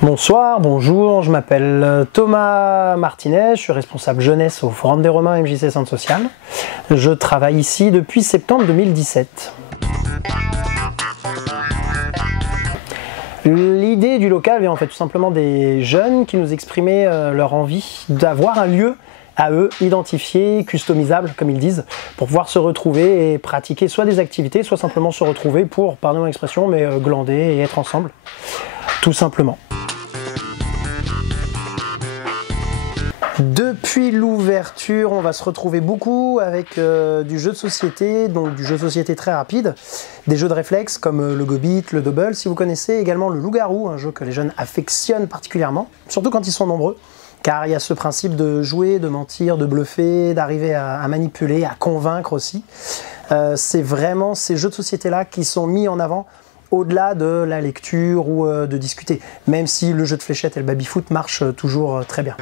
Bonsoir, bonjour, je m'appelle Thomas Martinez, je suis responsable jeunesse au Forum des Romains MJC Centre Social. Je travaille ici depuis septembre 2017. L'idée du local vient en fait tout simplement des jeunes qui nous exprimaient leur envie d'avoir un lieu à eux, identifié, customisable comme ils disent, pour pouvoir se retrouver et pratiquer soit des activités, soit simplement se retrouver pour, pardon l'expression, mais glander et être ensemble, tout simplement. Depuis l'ouverture, on va se retrouver beaucoup avec du jeu de société, donc du jeu de société très rapide, des jeux de réflexe comme le Go-Bit, le Double, si vous connaissez également le Loup-Garou, un jeu que les jeunes affectionnent particulièrement, surtout quand ils sont nombreux, car il y a ce principe de jouer, de mentir, de bluffer, d'arriver à manipuler, à convaincre aussi. C'est vraiment ces jeux de société-là qui sont mis en avant au-delà de la lecture ou de discuter, même si le jeu de fléchettes et le baby-foot marchent toujours très bien.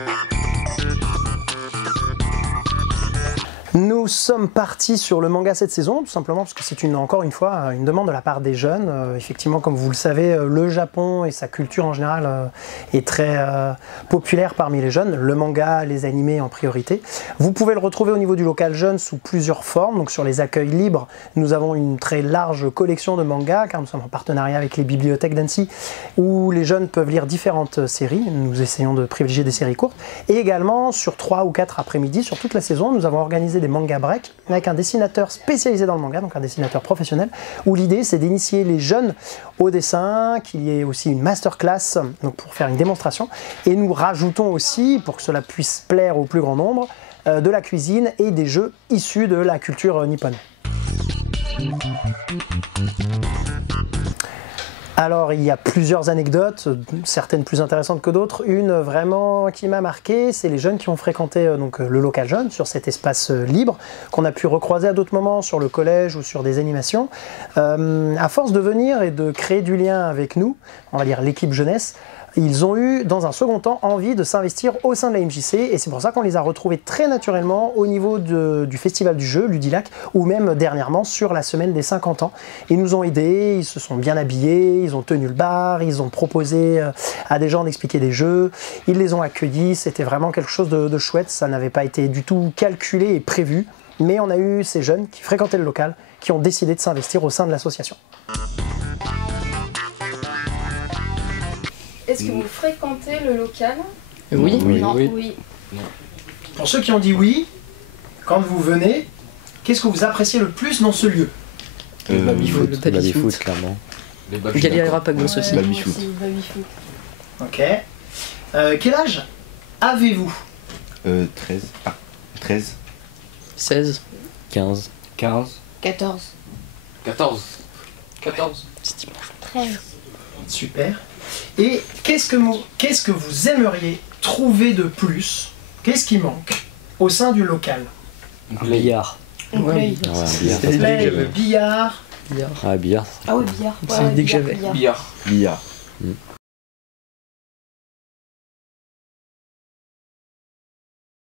Nous sommes partis sur le manga cette saison, tout simplement parce que c'est encore une fois une demande de la part des jeunes. Effectivement, comme vous le savez, le Japon et sa culture en général est très populaire parmi les jeunes. Le manga, les animés en priorité. Vous pouvez le retrouver au niveau du local jeune sous plusieurs formes. Donc sur les accueils libres, nous avons une très large collection de mangas, car nous sommes en partenariat avec les bibliothèques d'Annecy, où les jeunes peuvent lire différentes séries. Nous essayons de privilégier des séries courtes. Et également, sur 3 ou 4 après-midi, sur toute la saison, nous avons organisé des manga break avec un dessinateur spécialisé dans le manga, donc un dessinateur professionnel, où l'idée c'est d'initier les jeunes au dessin, qu'il y ait aussi une masterclass donc pour faire une démonstration, et nous rajoutons aussi, pour que cela puisse plaire au plus grand nombre, de la cuisine et des jeux issus de la culture nippone. Alors il y a plusieurs anecdotes, certaines plus intéressantes que d'autres. Une vraiment qui m'a marqué, c'est les jeunes qui ont fréquenté donc, le local jeune sur cet espace libre, qu'on a pu recroiser à d'autres moments sur le collège ou sur des animations. À force de venir et de créer du lien avec nous, on va dire l'équipe jeunesse, ils ont eu, dans un second temps, envie de s'investir au sein de la MJC, et c'est pour ça qu'on les a retrouvés très naturellement au niveau du festival du jeu, Ludilac, ou même dernièrement sur la semaine des 50 ans. Ils nous ont aidés, ils se sont bien habillés, ils ont tenu le bar, ils ont proposé à des gens d'expliquer des jeux, ils les ont accueillis, c'était vraiment quelque chose de chouette, ça n'avait pas été du tout calculé et prévu, mais on a eu ces jeunes qui fréquentaient le local, qui ont décidé de s'investir au sein de l'association. Est-ce que vous fréquentez le local? Oui. Oui. Non. Oui. Pour ceux qui ont dit oui, quand vous venez, qu'est-ce que vous appréciez le plus dans ce lieu? Le baby-foot. Le baby-foot, clairement. Galera Pagos aussi. Baby-foot. Ok. Quel âge avez-vous? 13. Ah, 13. 16. 15. 15. 14. 14. 14. 13. Super. Et qu'est-ce que vous aimeriez trouver de plus? Qu'est-ce qui manque au sein du local? Un billard. Ouais. Ouais, un billard. Play, le billard. Billard. Ah, billard. Ah oui, billard. C'est l'idée que j'avais. Billard. Billard.